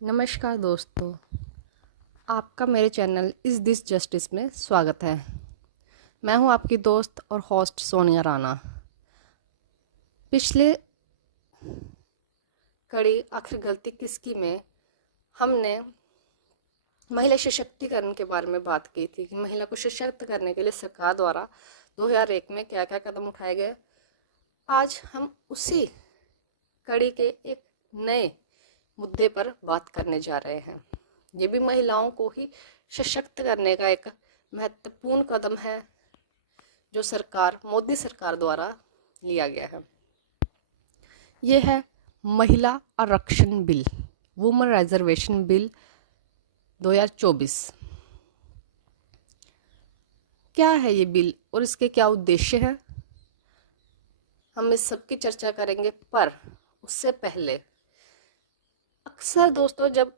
नमस्कार दोस्तों, आपका मेरे चैनल इज़ दिस जस्टिस में स्वागत है। मैं हूं आपकी दोस्त और होस्ट सोनिया राणा। पिछले कड़ी आखिर गलती किसकी में हमने महिला सशक्तिकरण के बारे में बात की थी कि महिला को सशक्त करने के लिए सरकार द्वारा 2001 में क्या क्या कदम उठाए गए। आज हम उसी कड़ी के एक नए मुद्दे पर बात करने जा रहे हैं। ये भी महिलाओं को ही सशक्त करने का एक महत्वपूर्ण कदम है जो मोदी सरकार द्वारा लिया गया है। ये है महिला आरक्षण बिल, वुमेन रिजर्वेशन बिल 2024। क्या है ये बिल और इसके क्या उद्देश्य है, हम इस सब की चर्चा करेंगे। पर उससे पहले अक्सर दोस्तों जब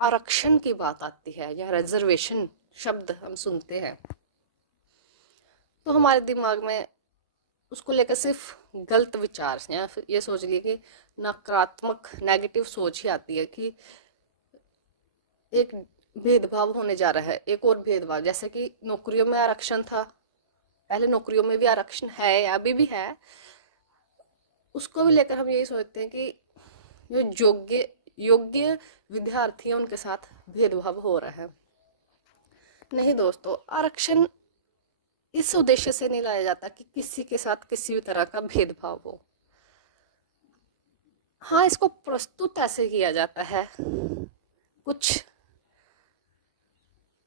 आरक्षण की बात आती है या रिजर्वेशन शब्द हम सुनते हैं तो हमारे दिमाग में उसको लेकर सिर्फ गलत विचार या फिर ये सोच लिए कि नकारात्मक नेगेटिव सोच ही आती है कि एक भेदभाव होने जा रहा है, एक और भेदभाव। जैसे कि नौकरियों में आरक्षण था, पहले नौकरियों में भी आरक्षण है या अभी भी है, उसको भी लेकर हम यही सोचते हैं कि जो योग्य विद्यार्थी हैं उनके साथ भेदभाव हो रहा है। नहीं दोस्तों, आरक्षण इस उद्देश्य से नहीं लाया जाता कि किसी के साथ किसी भी तरह का भेदभाव हो। हाँ, इसको प्रस्तुत ऐसे किया जाता है कुछ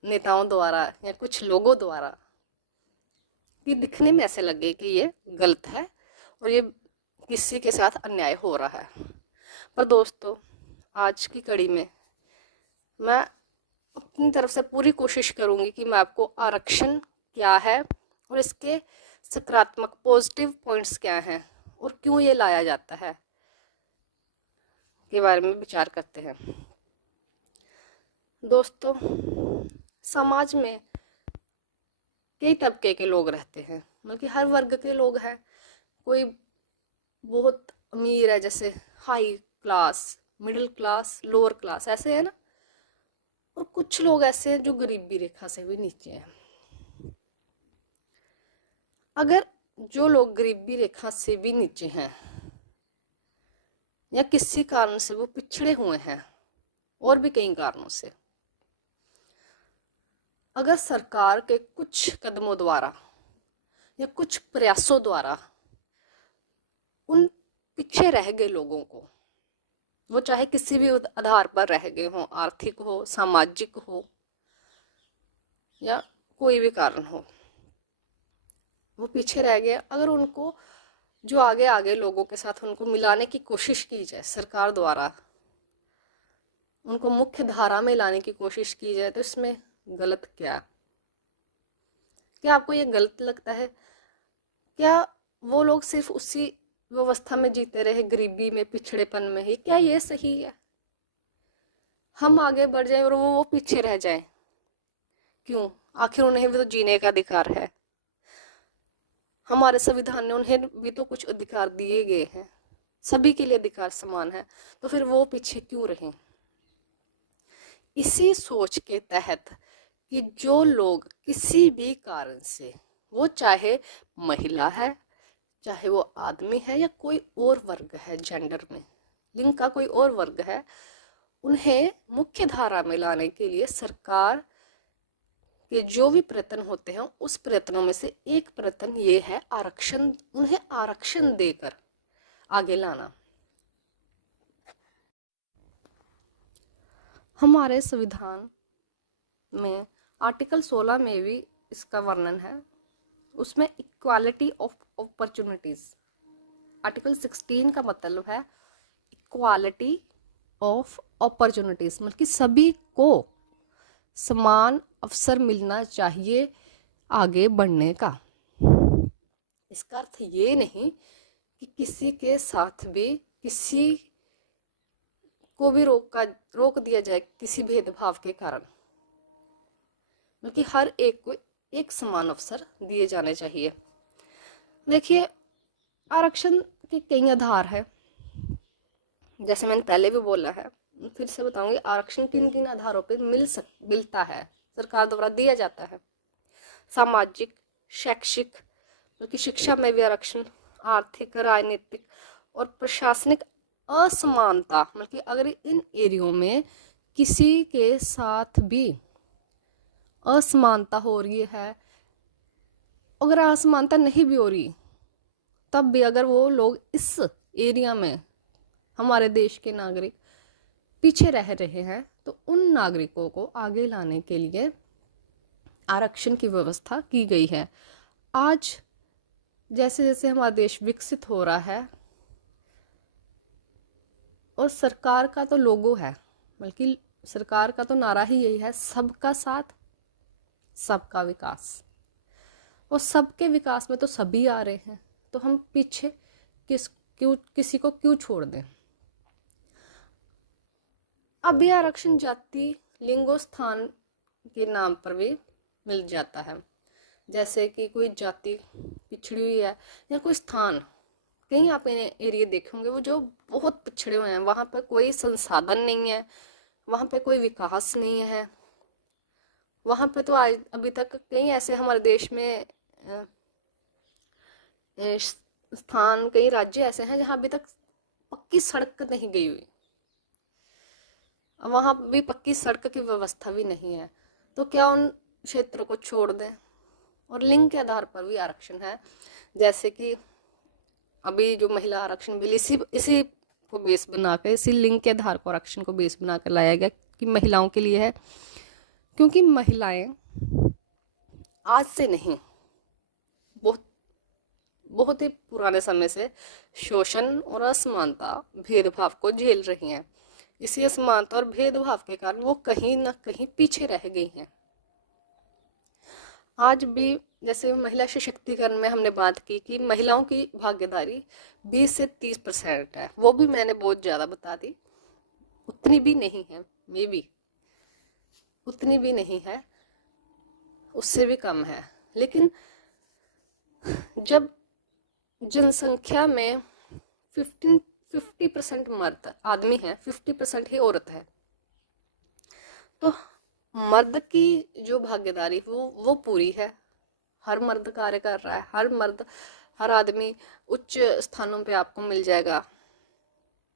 नेताओं द्वारा या कुछ लोगों द्वारा कि दिखने में ऐसे लगे कि ये गलत है और ये किसी के साथ अन्याय हो रहा है। पर दोस्तों, आज की कड़ी में मैं अपनी तरफ से पूरी कोशिश करूंगी कि मैं आपको आरक्षण क्या है और इसके सकारात्मक पॉजिटिव पॉइंट्स क्या हैं और क्यों ये लाया जाता है के बारे में विचार करते हैं। दोस्तों, समाज में कई तबके के लोग रहते हैं, मतलब कि हर वर्ग के लोग हैं। कोई बहुत अमीर है, जैसे high class, middle class, lower class, ऐसे है ना। और कुछ लोग ऐसे हैं जो गरीबी रेखा से भी नीचे हैं। अगर जो लोग गरीबी रेखा से भी नीचे हैं या किसी कारण से वो पिछड़े हुए हैं और भी कई कारणों से, अगर सरकार के कुछ कदमों द्वारा या कुछ प्रयासों द्वारा उन पीछे रह गए लोगों को, वो चाहे किसी भी आधार पर रह गए हो, आर्थिक हो, सामाजिक हो या कोई भी कारण हो, वो पीछे रह गए, अगर उनको जो आगे आगे लोगों के साथ उनको मिलाने की कोशिश की जाए सरकार द्वारा, उनको मुख्य धारा में लाने की कोशिश की जाए, तो इसमें गलत क्या? क्या आपको ये गलत लगता है? क्या वो लोग सिर्फ उसी व्यवस्था में जीते रहे, गरीबी में, पिछड़ेपन में ही? क्या ये सही है? हम आगे बढ़ जाएं और वो पीछे रह जाएं, क्यों? आखिर उन्हें भी तो जीने का अधिकार है। हमारे संविधान ने उन्हें भी तो कुछ अधिकार दिए गए हैं, सभी के लिए अधिकार समान है, तो फिर वो पीछे क्यों रहे? इसी सोच के तहत कि जो लोग किसी भी कारण से, वो चाहे महिला है, चाहे वो आदमी है या कोई और वर्ग है, जेंडर में लिंग का कोई और वर्ग है, उन्हें मुख्य धारा में लाने के लिए सरकार के जो भी प्रयत्न होते हैं, उस प्रयत्नों में से एक प्रयत्न ये है आरक्षण, उन्हें आरक्षण देकर आगे लाना। हमारे संविधान में आर्टिकल 16 में भी इसका वर्णन है, उसमें इक्वालिटी ऑफ अपॉर्चुनिटीज। आर्टिकल 16 का मतलब है इक्वालिटी ऑफ अपॉर्चुनिटीज, मतलब कि सभी को समान अवसर मिलना चाहिए आगे बढ़ने का। इसका अर्थ ये नहीं कि किसी के साथ भी किसी को भी रोक दिया जाए किसी भेदभाव के कारण, बल्कि हर एक को एक समान अवसर दिए जाने चाहिए। देखिए, आरक्षण के कई आधार है, जैसे मैंने पहले भी बोला है, फिर से बताऊंगी आरक्षण किन किन आधारों पर मिलता है, सरकार द्वारा दिया जाता है। सामाजिक, शैक्षिक, बल्कि शिक्षा में भी आरक्षण, आर्थिक, राजनीतिक और प्रशासनिक असमानता, बल्कि अगर इन एरियो में किसी के साथ भी असमानता हो रही है, अगर असमानता नहीं भी हो रही तब भी अगर वो लोग इस एरिया में हमारे देश के नागरिक पीछे रह रहे हैं तो उन नागरिकों को आगे लाने के लिए आरक्षण की व्यवस्था की गई है। आज जैसे जैसे हमारा देश विकसित हो रहा है और सरकार का तो लोगो है, बल्कि सरकार का तो नारा ही यही है, सबका साथ सबका विकास। और सबके विकास में तो सभी आ रहे हैं, तो हम पीछे किसी को क्यों छोड़ दें। अब यह आरक्षण जाति, लिंगो, स्थान के नाम पर भी मिल जाता है। जैसे कि कोई जाति पिछड़ी हुई है या कोई स्थान, कहीं आप एरिया देखे होंगे वो जो बहुत पिछड़े हुए हैं, वहाँ पर कोई संसाधन नहीं है, वहाँ पे कोई विकास नहीं है, वहाँ पे तो आज अभी तक कई ऐसे हमारे देश में स्थान, कई राज्य ऐसे हैं जहाँ अभी तक पक्की सड़क नहीं गई हुई, वहाँ भी पक्की सड़क की व्यवस्था भी नहीं है। तो क्या उन क्षेत्रों को छोड़ दें। और लिंग के आधार पर भी आरक्षण है, जैसे कि अभी जो महिला आरक्षण बिल इसी को बेस बना कर, इसी लिंग के आधार को आरक्षण को बेस बना कर लाया गया कि महिलाओं के लिए है, क्योंकि महिलाएं आज से नहीं, बहुत ही पुराने समय से शोषण और असमानता, भेदभाव को झेल रही हैं। इसी असमानता और भेदभाव के कारण वो कहीं ना कहीं पीछे रह गई हैं। आज भी जैसे महिला सशक्तिकरण में हमने बात की कि महिलाओं की भागीदारी 20 से 30% है, वो भी मैंने बहुत ज़्यादा बता दी, उतनी भी नहीं है, मे बी उतनी भी नहीं है, उससे भी कम है। लेकिन जब जनसंख्या में 50% मर्द आदमी है, 50% ही औरत है, तो मर्द की जो भागीदारी वो पूरी है। हर मर्द कार्य कर रहा है, हर आदमी उच्च स्थानों पे आपको मिल जाएगा,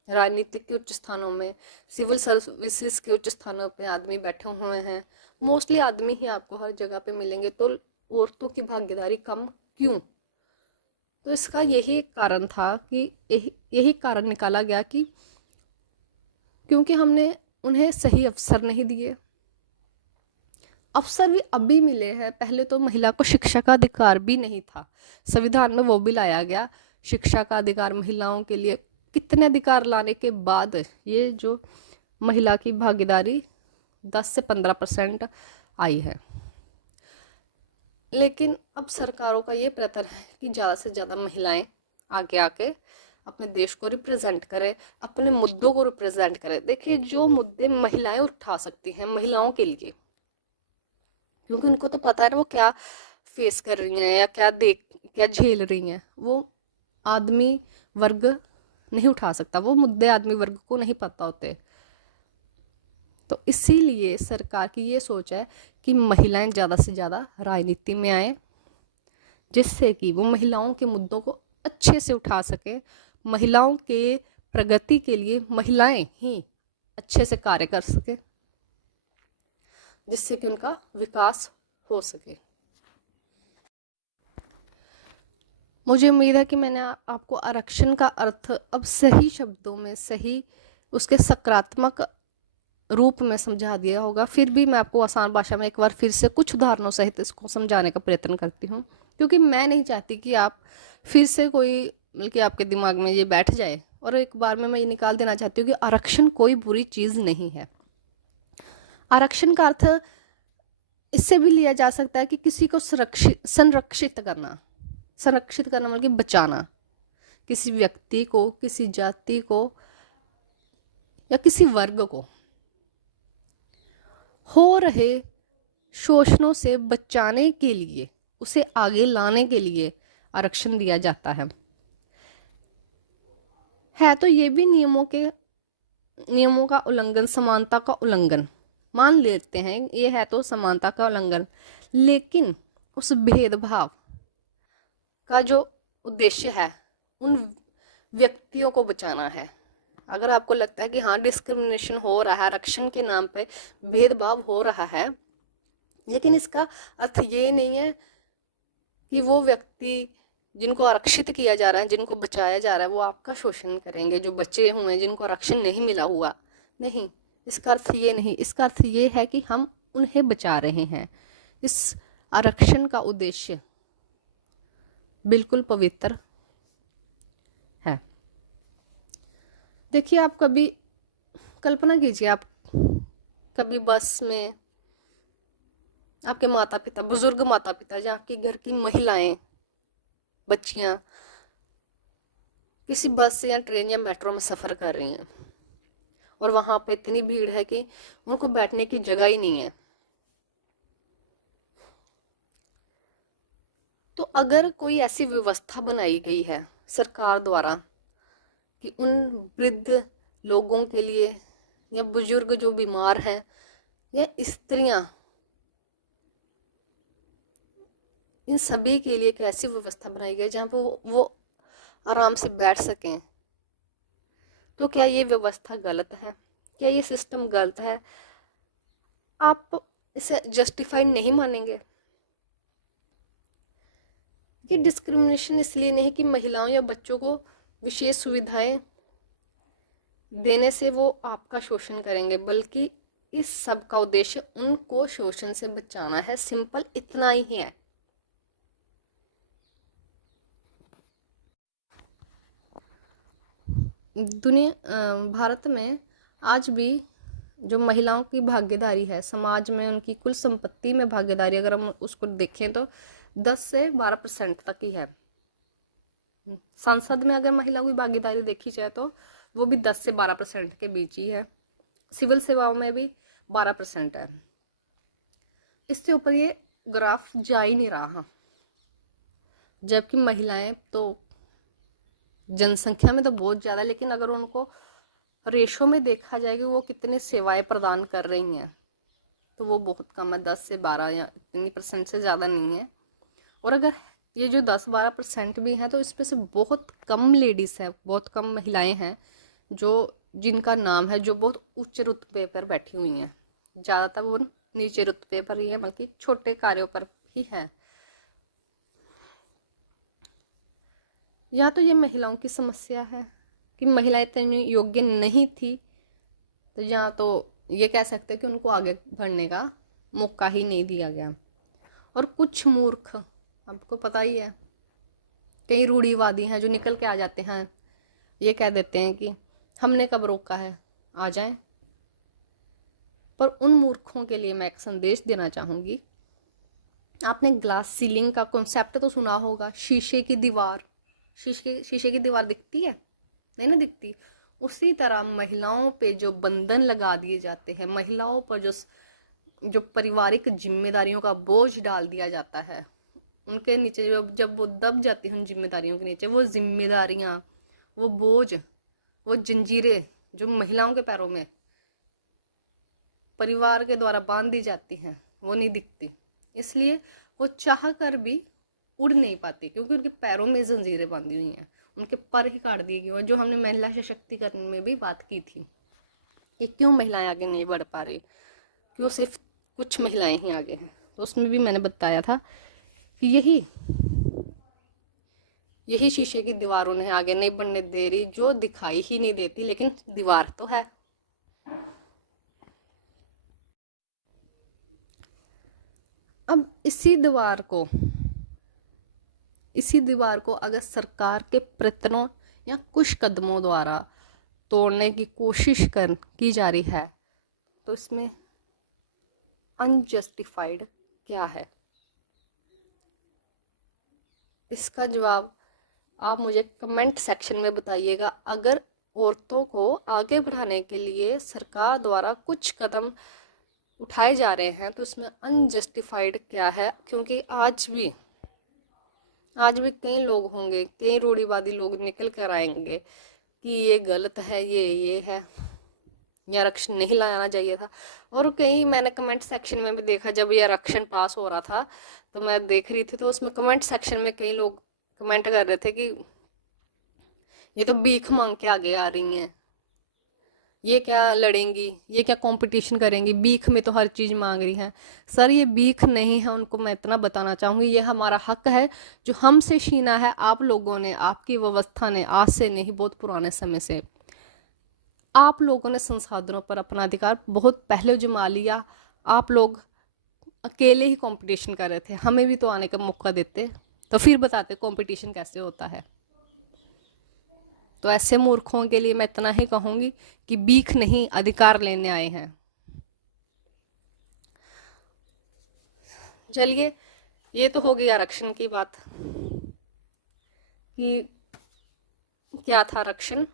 राजनीतिक के उच्च स्थानों में, सिविल सर्विसेज के उच्च स्थानों पे आदमी बैठे हुए हैं, मोस्टली आदमी ही आपको हर जगह पे मिलेंगे, तो औरतों की भागीदारी कम क्यों। तो इसका यही कारण था कि यही कारण निकाला गया कि क्योंकि हमने उन्हें सही अवसर नहीं दिए। अवसर भी अभी मिले हैं, पहले तो महिला को शिक्षा का अधिकार भी नहीं था, संविधान में वो भी लाया गया, शिक्षा का अधिकार महिलाओं के लिए। कितने अधिकार लाने के बाद ये जो महिला की भागीदारी 10 से 15% आई है। लेकिन अब सरकारों का ये प्रयत्न है कि ज़्यादा से ज़्यादा महिलाएं आगे आके अपने देश को रिप्रेजेंट करें, अपने मुद्दों को रिप्रेजेंट करें। देखिए, जो मुद्दे महिलाएं उठा सकती हैं महिलाओं के लिए, क्योंकि उनको तो पता है ना वो क्या फेस कर रही हैं या क्या झेल रही हैं, वो आदमी वर्ग नहीं उठा सकता, वो मुद्दे आदमी वर्ग को नहीं पता होते। तो इसीलिए सरकार की ये सोच है कि महिलाएं ज़्यादा से ज़्यादा राजनीति में आए, जिससे कि वो महिलाओं के मुद्दों को अच्छे से उठा सके, महिलाओं के प्रगति के लिए महिलाएं ही अच्छे से कार्य कर सके, जिससे कि उनका विकास हो सके। मुझे उम्मीद है कि मैंने आपको आरक्षण का अर्थ अब सही शब्दों में, सही उसके सकारात्मक रूप में समझा दिया होगा। फिर भी मैं आपको आसान भाषा में एक बार फिर से कुछ उदाहरणों सहित इसको समझाने का प्रयत्न करती हूँ, क्योंकि मैं नहीं चाहती कि आप फिर से कोई बल्कि आपके दिमाग में ये बैठ जाए। और एक बार में मैं ये निकाल देना चाहती हूँ कि आरक्षण कोई बुरी चीज़ नहीं है। आरक्षण का अर्थ इससे भी लिया जा सकता है कि किसी को संरक्षित करना मतलब बचाना, किसी व्यक्ति को, किसी जाति को या किसी वर्ग को हो रहे शोषणों से बचाने के लिए, उसे आगे लाने के लिए आरक्षण दिया जाता है। तो ये भी नियमों के नियमों का उल्लंघन, समानता का उल्लंघन मान लेते हैं, ये है तो समानता का उल्लंघन, लेकिन उस भेदभाव का जो उद्देश्य है उन व्यक्तियों को बचाना है। अगर आपको लगता है कि हाँ डिस्क्रिमिनेशन हो रहा है, आरक्षण के नाम पे भेदभाव हो रहा है, लेकिन इसका अर्थ ये नहीं है कि वो व्यक्ति जिनको आरक्षित किया जा रहा है, जिनको बचाया जा रहा है, वो आपका शोषण करेंगे, जो बचे हुए हैं जिनको आरक्षण नहीं मिला हुआ, नहीं, इसका अर्थ ये नहीं। इसका अर्थ ये है कि हम उन्हें बचा रहे हैं। इस आरक्षण का उद्देश्य बिल्कुल पवित्र है। देखिए, आप कभी कल्पना कीजिए, आप कभी बस में आपके माता पिता, बुजुर्ग माता पिता या आपके घर की महिलाएं, बच्चियां किसी बस या ट्रेन या मेट्रो में सफर कर रही हैं और वहां पे इतनी भीड़ है कि उनको बैठने की जगह ही नहीं है। तो अगर कोई ऐसी व्यवस्था बनाई गई है सरकार द्वारा कि उन वृद्ध लोगों के लिए या बुजुर्ग जो बीमार हैं या स्त्रियां, इन सभी के लिए एक ऐसी व्यवस्था बनाई गई जहाँ पे वो आराम से बैठ सकें, तो क्या ये व्यवस्था गलत है? क्या ये सिस्टम गलत है? आप इसे जस्टिफाई नहीं मानेंगे? ये डिस्क्रिमिनेशन इसलिए नहीं कि महिलाओं या बच्चों को विशेष सुविधाएं देने से वो आपका शोषण करेंगे, बल्कि इस सब का उद्देश्य उनको शोषण से बचाना है। सिंपल इतना ही है। भारत में आज भी जो महिलाओं की भागीदारी है समाज में, उनकी कुल संपत्ति में भागीदारी अगर हम उसको देखें तो 10 से 12% तक ही है। संसद में अगर महिलाओं की भागीदारी देखी जाए तो वो भी 10 से 12% के बीच ही है। सिविल सेवाओं में भी 12% है। इससे ऊपर ये ग्राफ जा ही नहीं रहा, जबकि महिलाएं तो जनसंख्या में तो बहुत ज़्यादा, लेकिन अगर उनको रेशो में देखा जाए कि वो कितनी सेवाएं प्रदान कर रही हैं तो वो बहुत कम है, 10 से 12 या इतनी % से ज़्यादा नहीं है। और अगर ये जो 10-12% भी हैं तो इसमें से बहुत कम लेडीज़ हैं, बहुत कम महिलाएं हैं जो जिनका नाम है, जो बहुत उच्च रुतबे पर बैठी हुई हैं। ज़्यादातर वो नीचे रुतबे पर ही है, बल्कि छोटे कार्यों पर ही है। या तो ये महिलाओं की समस्या है कि महिलाएं इतनी योग्य नहीं थी, तो या तो ये कह सकते हैं कि उनको आगे बढ़ने का मौका ही नहीं दिया गया। और कुछ मूर्ख, आपको पता ही है, कई रूढ़िवादी हैं जो निकल के आ जाते हैं, ये कह देते हैं कि हमने कब रोका है, आ जाएं। पर उन मूर्खों के लिए मैं एक संदेश देना चाहूँगी। आपने ग्लास सीलिंग का कॉन्सेप्ट तो सुना होगा, शीशे की दीवार। शीशे की दीवार दिखती है? नहीं ना दिखती। उसी तरह महिलाओं पे जो बंधन लगा दिए जाते हैं, महिलाओं पर जो पारिवारिक जिम्मेदारियों का बोझ डाल दिया जाता है, उनके नीचे जब वो दब जाती हैं उन जिम्मेदारियों के नीचे, वो जिम्मेदारियां, वो बोझ, वो जंजीरें जो महिलाओं के पैरों में परिवार के द्वारा बांध दी जाती हैं, वो नहीं दिखती। इसलिए वो चाह कर भी उड़ नहीं पाती, क्योंकि उनके पैरों में जंजीरें बांधी हुई हैं, उनके पर ही काट दिए गए हैं। जो हमने महिला सशक्तिकरण में भी बात की थी कि क्यों महिलाएं आगे नहीं बढ़ पा रही, क्यों सिर्फ कुछ महिलाएं ही आगे हैं, तो उसमें भी मैंने बताया था कि यही शीशे की दीवार उन्हें आगे नहीं बढ़ने दे रही, जो दिखाई ही नहीं देती, लेकिन दीवार तो है। अब इसी दीवार को अगर सरकार के प्रयत्नों या कुछ कदमों द्वारा तोड़ने की कोशिश की जा रही है, तो इसमें अनजस्टिफाइड क्या है? इसका जवाब आप मुझे कमेंट सेक्शन में बताइएगा। अगर औरतों को आगे बढ़ाने के लिए सरकार द्वारा कुछ कदम उठाए जा रहे हैं तो इसमें अनजस्टिफाइड क्या है? क्योंकि आज भी कई लोग होंगे, कई रूढ़िवादी लोग निकल कर आएंगे कि ये गलत है, ये है। ये आरक्षण नहीं लाना चाहिए था। और कहीं मैंने कमेंट सेक्शन में भी देखा, जब ये आरक्षण पास हो रहा था तो मैं देख रही थी, तो उसमें कमेंट सेक्शन में कई लोग कमेंट कर रहे थे कि ये तो भीख मांग के आगे आ रही हैं, ये क्या लड़ेंगी, ये क्या कंपटीशन करेंगी, भीख में तो हर चीज मांग रही हैं। सर ये भीख नहीं है, उनको मैं इतना बताना चाहूंगी, ये हमारा हक है जो हमसे छीना है आप लोगों ने, आपकी व्यवस्था ने, आज से नहीं बहुत पुराने समय से। आप लोगों ने संसाधनों पर अपना अधिकार बहुत पहले जमा लिया। आप लोग अकेले ही कंपटीशन कर रहे थे, हमें भी तो आने का मौका देते, तो फिर बताते कंपटीशन कैसे होता है। तो ऐसे मूर्खों के लिए मैं इतना ही कहूंगी कि भीख नहीं, अधिकार लेने आए हैं। चलिए, ये तो हो गई आरक्षण की बात कि क्या था आरक्षण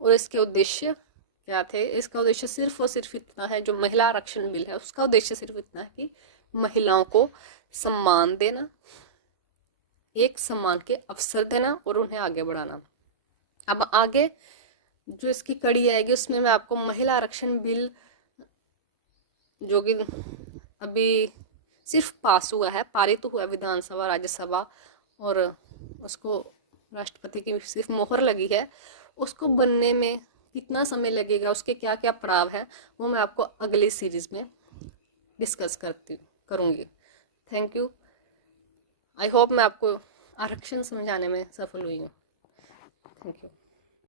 और इसके उद्देश्य क्या थे। इसका उद्देश्य सिर्फ और सिर्फ इतना है, जो महिला आरक्षण बिल है उसका उद्देश्य सिर्फ इतना है कि महिलाओं को सम्मान देना, एक सम्मान के अवसर देना और उन्हें आगे बढ़ाना। अब आगे जो इसकी कड़ी आएगी उसमें मैं आपको महिला आरक्षण बिल, जो कि अभी सिर्फ पास हुआ है, पारित तो हुआ विधानसभा राज्यसभा, और उसको राष्ट्रपति की सिर्फ मोहर लगी है, उसको बनने में कितना समय लगेगा, उसके क्या क्या पड़ाव है, वो मैं आपको अगली सीरीज में डिस्कस करूँगी। Thank you. आई होप मैं आपको आरक्षण समझाने में सफल हुई हूँ। Thank you.